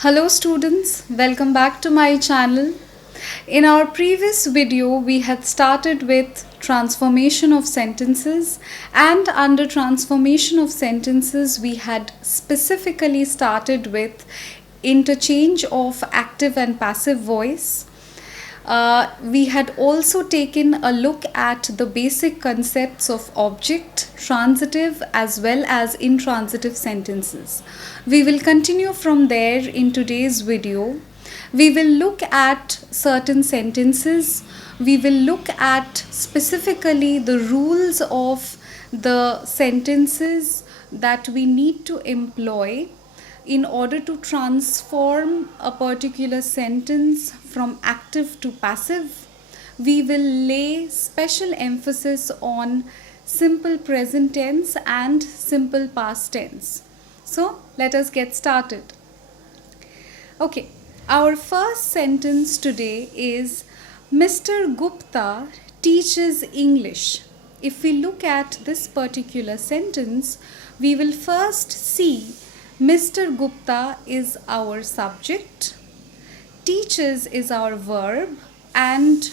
Hello students, welcome back to my channel. In our previous video, we had started with transformation of sentences, and under transformation of sentences, we had specifically started with interchange of active and passive voice. We had also taken a look at the basic concepts of object, transitive as well as intransitive sentences. We will continue from there in today's video. We will look at certain sentences. We will look at specifically the rules of the sentences that we need to employ in order to transform a particular sentence from active to passive. We will lay special emphasis on simple present tense and simple past tense. So let us get started. Okay, our first sentence today is Mr. Gupta teaches English. If we look at this particular sentence, we will first see Mr. Gupta is our subject, teaches is our verb, and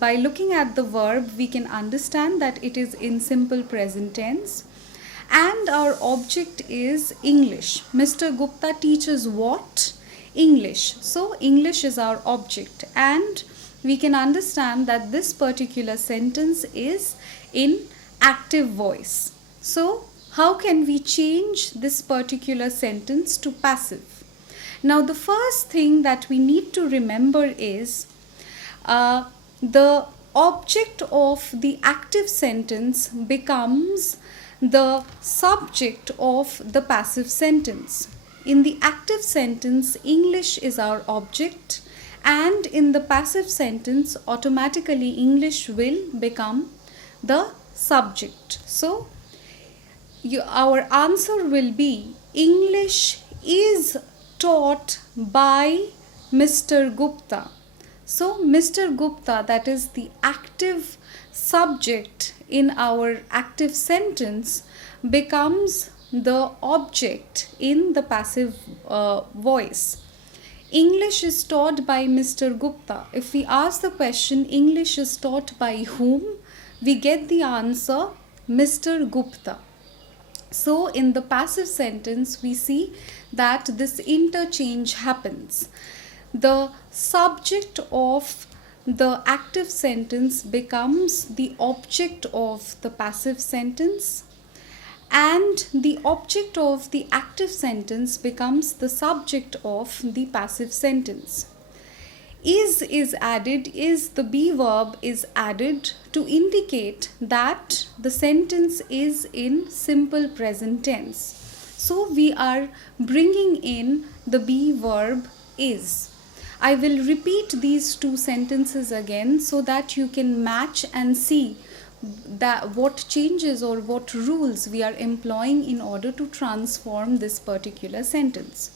by looking at the verb we can understand that it is in simple present tense, and our object is English. Mr. Gupta teaches what? English. So English is our object, and we can understand that this particular sentence is in active voice. So how can we change this particular sentence to passive? Now, the first thing that we need to remember is the object of the active sentence becomes the subject of the passive sentence. In the active sentence, English is our object, and in the passive sentence, automatically English will become the subject. So our answer will be English is taught by Mr. Gupta. So Mr. Gupta, that is the active subject in our active sentence, becomes the object in the passive voice. English is taught by Mr. Gupta. If we ask the question, English is taught by whom? We get the answer, Mr. Gupta. So in the passive sentence, we see that this interchange happens. The subject of the active sentence becomes the object of the passive sentence, and the object of the active sentence becomes the subject of the passive sentence. Is added, the be verb is added to indicate that the sentence is in simple present tense. So we are bringing in the be verb is. I will repeat these two sentences again so that you can match and see that what changes or what rules we are employing in order to transform this particular sentence.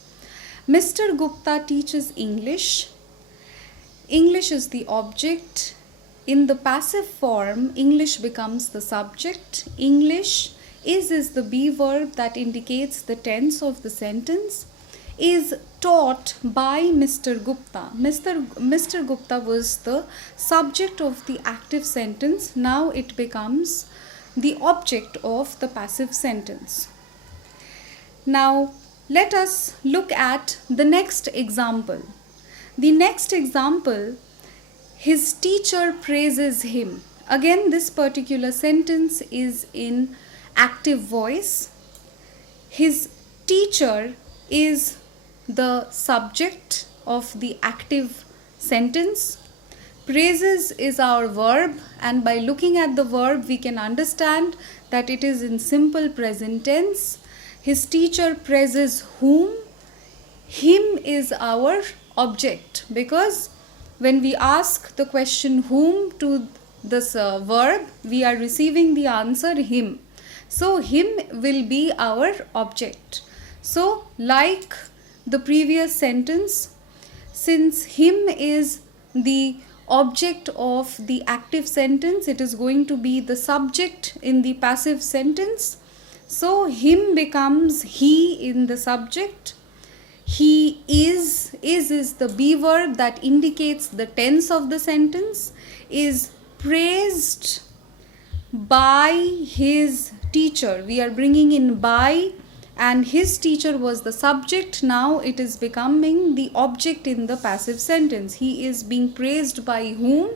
Mr. Gupta teaches English. English is the object. In the passive form, English becomes the subject. English is the be verb that indicates the tense of the sentence. Is taught by Mr. Gupta. Mr. Gupta was the subject of the active sentence. Now it becomes the object of the passive sentence. Now let us look at the next example. The next example, his teacher praises him. Again, this particular sentence is in active voice. His teacher is the subject of the active sentence. Praises is our verb, and by looking at the verb, we can understand that it is in simple present tense. His teacher praises whom? Him is our object, because when we ask the question whom to this verb, we are receiving the answer him. So him will be our object. So like the previous sentence, since him is the object of the active sentence, it is going to be the subject in the passive sentence. So him becomes he in the subject. is the be verb that indicates the tense of the sentence, is praised by his teacher. We are bringing in by, and his teacher was the subject. Now it is becoming the object in the passive sentence. He is being praised by whom?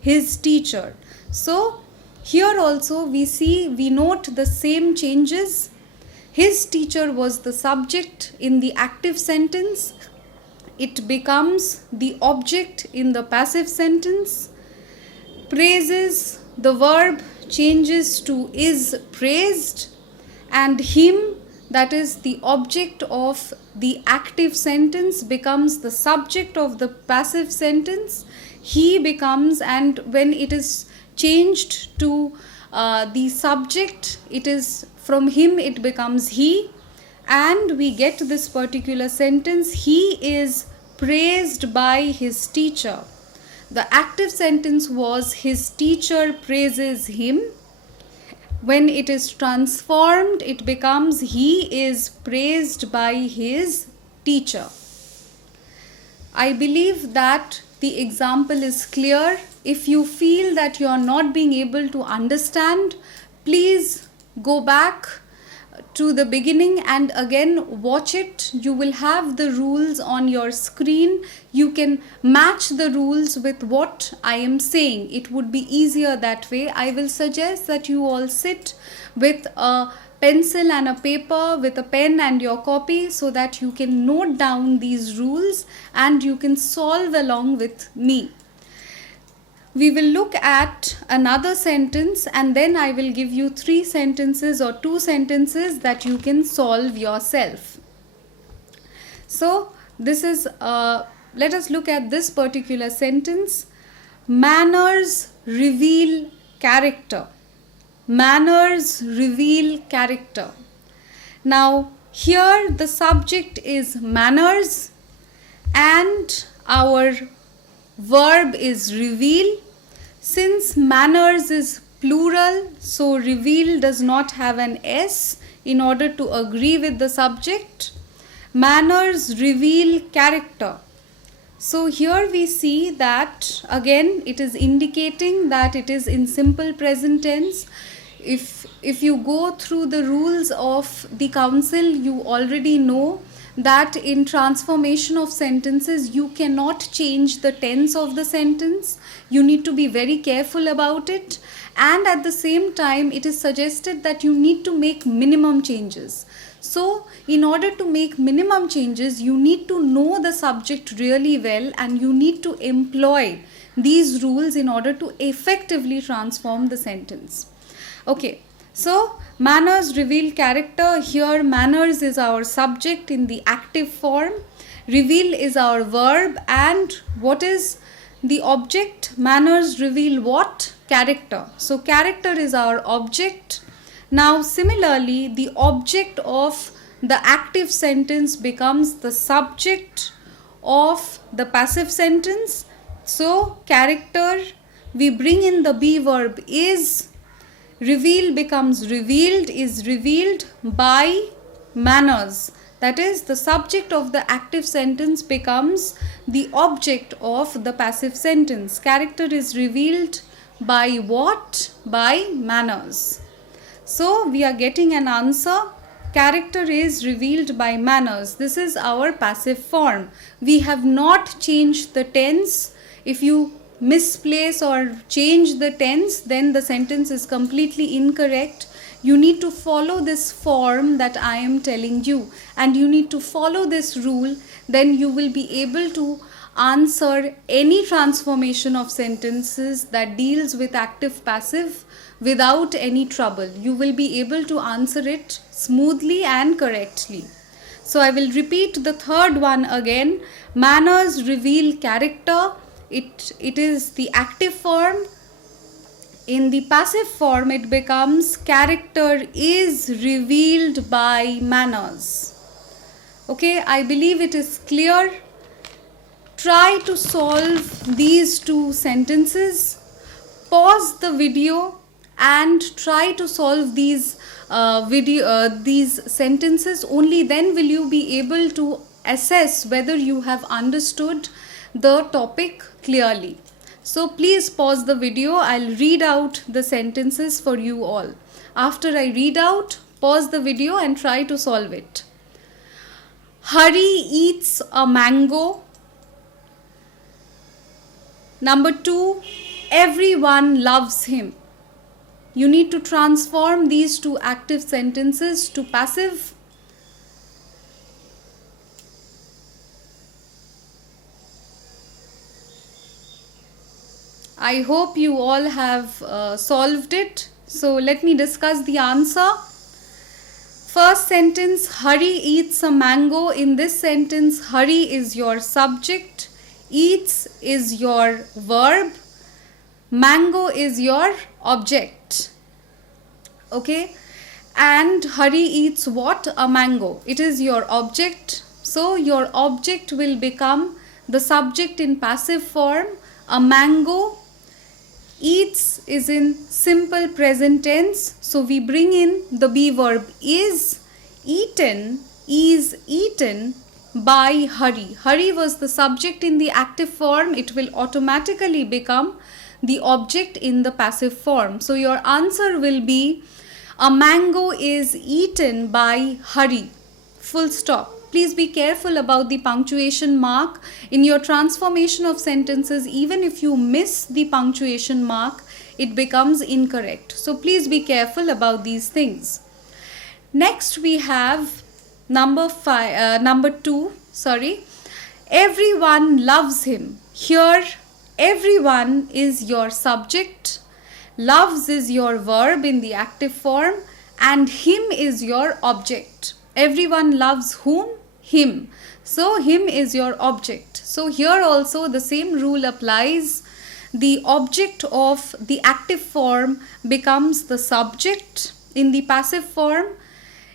His teacher. So here also we note the same changes. His teacher was the subject in the active sentence. It becomes the object in the passive sentence. Praises, the verb changes to is praised, and him, that is the object of the active sentence, becomes the subject of the passive sentence. He becomes, and when it is changed to the subject, it is from him, it becomes he, and we get this particular sentence: he is praised by his teacher. The active sentence was his teacher praises him. When it is transformed, it becomes he is praised by his teacher. I believe that the example is clear. If you feel that you are not being able to understand, please go back to the beginning and again watch it. You will have the rules on your screen. You can match the rules with what I am saying. It would be easier that way. I will suggest that you all sit with a pencil and a paper, with a pen and your copy, so that you can note down these rules and you can solve along with me. We will look at another sentence and then I will give you 3 sentences or 2 sentences that you can solve yourself. So this is, let us look at this particular sentence. Manners reveal character. Manners reveal character. Now here the subject is manners and our verb is reveal. Since manners is plural, so reveal does not have an S in order to agree with the subject. Manners reveal character. So here we see that again it is indicating that it is in simple present tense. If you go through the rules of the council, you already know that in transformation of sentences you cannot change the tense of the sentence. You need to be very careful about it, and at the same time it is suggested that you need to make minimum changes. So in order to make minimum changes, you need to know the subject really well and you need to employ these rules in order to effectively transform the sentence. Okay, so manners reveal character. Here manners is our subject in the active form, reveal is our verb, and what is the object? Manners reveal what? Character. So character is our object. Now similarly, the object of the active sentence becomes the subject of the passive sentence. So character, we bring in the be verb is. Reveal becomes revealed, is revealed by manners. That is, the subject of the active sentence becomes the object of the passive sentence. Character is revealed by what? By manners. So we are getting an answer. Character is revealed by manners. This is our passive form. We have not changed the tense. If you misplace or change the tense, then the sentence is completely incorrect. You need to follow this form that I am telling you, and you need to follow this rule. Then you will be able to answer any transformation of sentences that deals with active passive without any trouble. You will be able to answer it smoothly and correctly. So I will repeat the third one again. Manners reveal character. It is the active form. In the passive form, it becomes character is revealed by manners. Okay, I believe it is clear. Try to solve these 2 sentences. Pause the video and try to solve these sentences. Only then will you be able to assess whether you have understood the topic clearly. So please pause the video. I'll read out the sentences for you all. After I read out, pause the video and try to solve it. Hari eats a mango. Number 2, everyone loves him. You need to transform these two active sentences to passive. I hope you all have solved it. So let me discuss the answer. First sentence, Hari eats a mango. In this sentence, Hari is your subject, eats is your verb, mango is your object. Okay, and Hari eats what? A mango. It is your object. So your object will become the subject in passive form. A mango. Eats is in simple present tense. So we bring in the be verb is eaten by Hari. Hari was the subject in the active form. It will automatically become the object in the passive form. So your answer will be a mango is eaten by Hari. Full stop. Please be careful about the punctuation mark. In your transformation of sentences, even if you miss the punctuation mark, it becomes incorrect. So please be careful about these things. Next we have number 2. Everyone loves him. Here, everyone is your subject. Loves is your verb in the active form, and him is your object. Everyone loves whom? Him. So him is your object. So here also the same rule applies. The object of the active form becomes the subject in the passive form.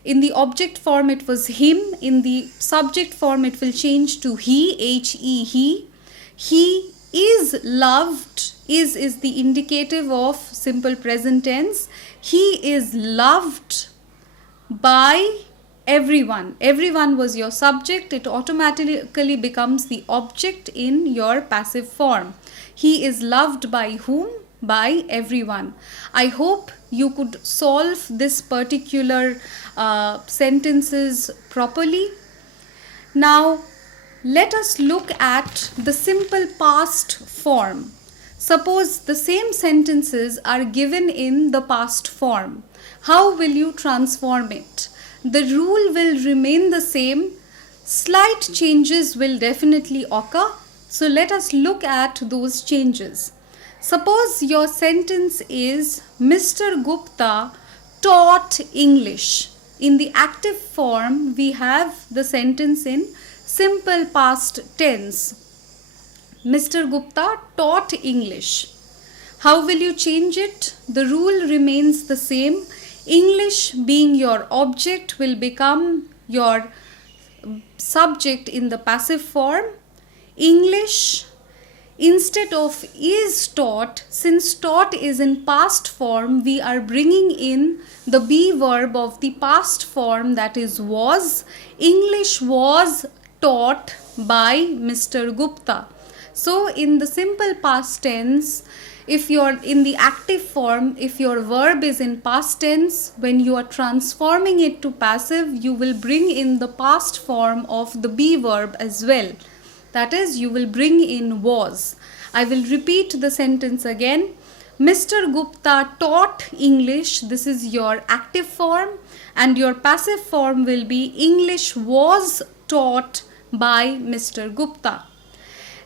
In the object form it was him. In the subject form it will change to he, he, he. He is loved. Is the indicative of simple present tense. He is loved by everyone. Everyone was your subject. It automatically becomes the object in your passive form. He is loved by whom? By everyone. I hope you could solve this particular sentences properly. Now let us look at the simple past form. Suppose the same sentences are given in the past form. How will you transform it? The rule will remain the same. Slight changes will definitely occur. So let us look at those changes. Suppose your sentence is Mr. Gupta taught English. In the active form, we have the sentence in simple past tense. Mr. Gupta taught English. How will you change it? The rule remains the same. English being your object will become your subject in the passive form. English instead of is taught, since taught is in past form, we are bringing in the be verb of the past form, that is was. English was taught by Mr. Gupta. So in the simple past tense, if you're in the active form, if your verb is in past tense, when you are transforming it to passive, you will bring in the past form of the be verb as well. That is, you will bring in was. I will repeat the sentence again. Mr. Gupta taught English. This is your active form, and your passive form will be English was taught by Mr. Gupta.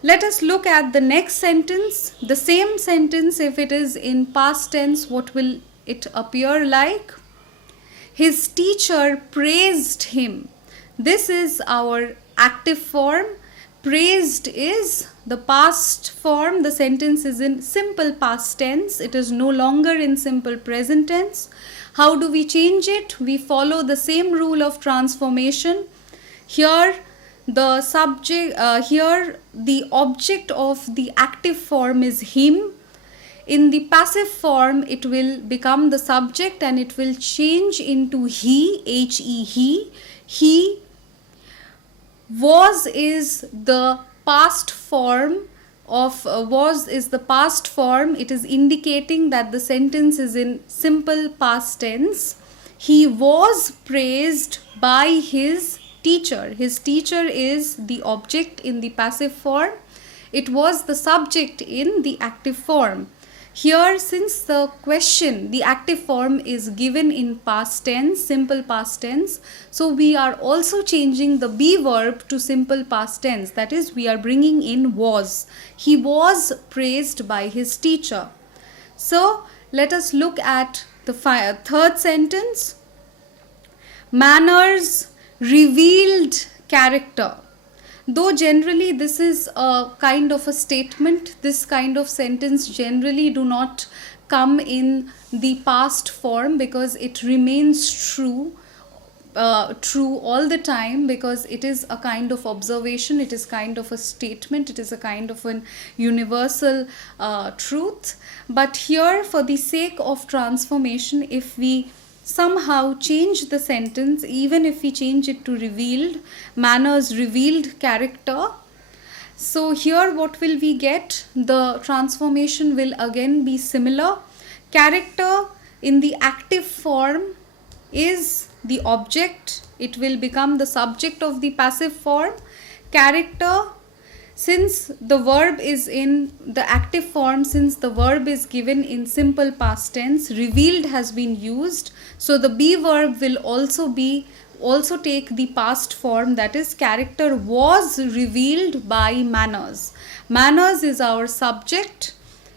Let us look at the next sentence. The same sentence, if it is in past tense, what will it appear like? His teacher praised him. This is our active form. Praised is the past form. The sentence is in simple past tense. It is no longer in simple present tense. How do we change it? We follow the same rule of transformation. Here the subject, here the object of the active form is him. In the passive form, it will become the subject and it will change into he, he. He Was is the past form of was is the past form. It is indicating that the sentence is in simple past tense. He was praised by his teacher. His teacher is the object in the passive form. It was the subject in the active form. Here, since the question, the active form is given in past tense, simple past tense, so we are also changing the be verb to simple past tense. That is, we are bringing in was. He was praised by his teacher. So, let us look at the third sentence. Manners revealed character. Though generally this is a kind of a statement, this kind of sentence generally do not come in the past form because it remains true all the time, because it is a kind of observation, it is kind of a statement, it is a kind of an universal truth. But here, for the sake of transformation, if we somehow change the sentence, even if we change it to revealed, manners revealed character, so here what will we get? The transformation will again be similar. Character in the active form is the object. It will become the subject of the passive form. Character, since the verb is in the active form, since the verb is given in simple past tense, revealed has been used, so the be verb will also take the past form, that is, character was revealed by manners. Manners is our subject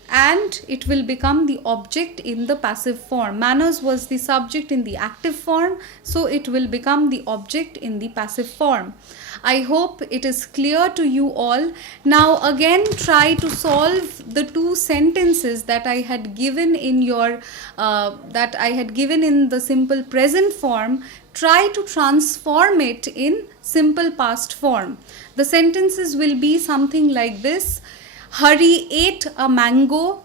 and it will become the object in the passive form. Manners was the subject in the active form, so it will become the object in the passive form. I hope it is clear to you all. Now again, try to solve the two sentences that I had given in the simple present form. Try to transform it in simple past form. The sentences will be something like this. Hari ate a mango.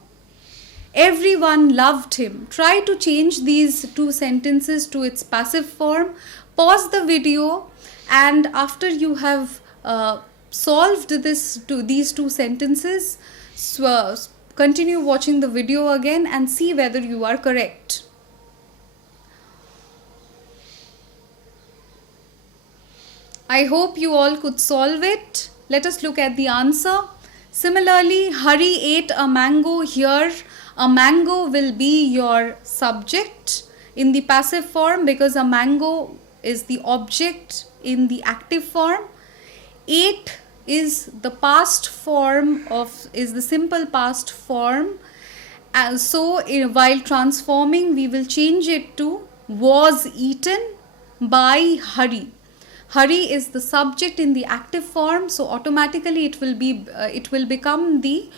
Everyone loved him. Try to change these two sentences to its passive form. Pause the video, and after you have solved these two sentences, continue watching the video again and see whether you are correct. I hope you all could solve it. Let us look at the answer. Similarly, Hari ate a mango. Here, a mango will be your subject in the passive form because a mango is the object in the active form. Ate is the past form is the simple past form. And so, while transforming, we will change it to was eaten by Hari. Hari is the subject in the active form, so automatically it will become the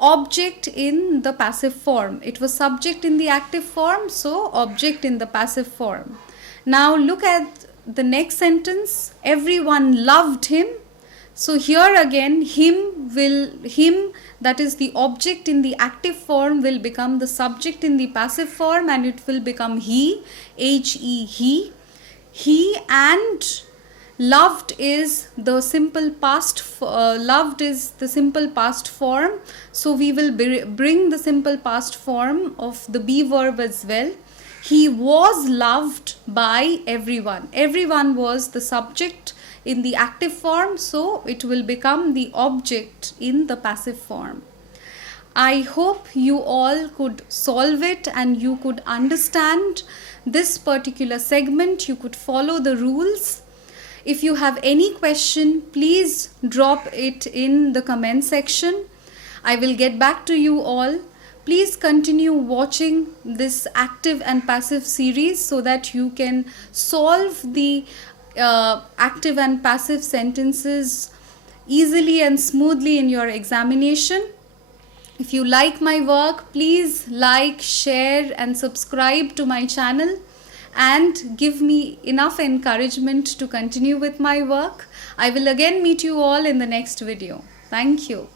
object in the passive form. It was subject in the active form, so object in the passive form. Now look at the next sentence. Everyone loved him. So here again, him, that is the object in the active form, will become the subject in the passive form, and it will become he, he. He and loved is the simple past form, so we will bring the simple past form of the be verb as well. He was loved by everyone. Everyone was the subject in the active form, so it will become the object in the passive form. I hope you all could solve it and you could understand this particular segment. You could follow the rules. If you have any question, please drop it in the comment section. I will get back to you all. Please continue watching this active and passive series so that you can solve the active and passive sentences easily and smoothly in your examination. If you like my work, please like, share and subscribe to my channel and give me enough encouragement to continue with my work. I will again meet you all in the next video. Thank you.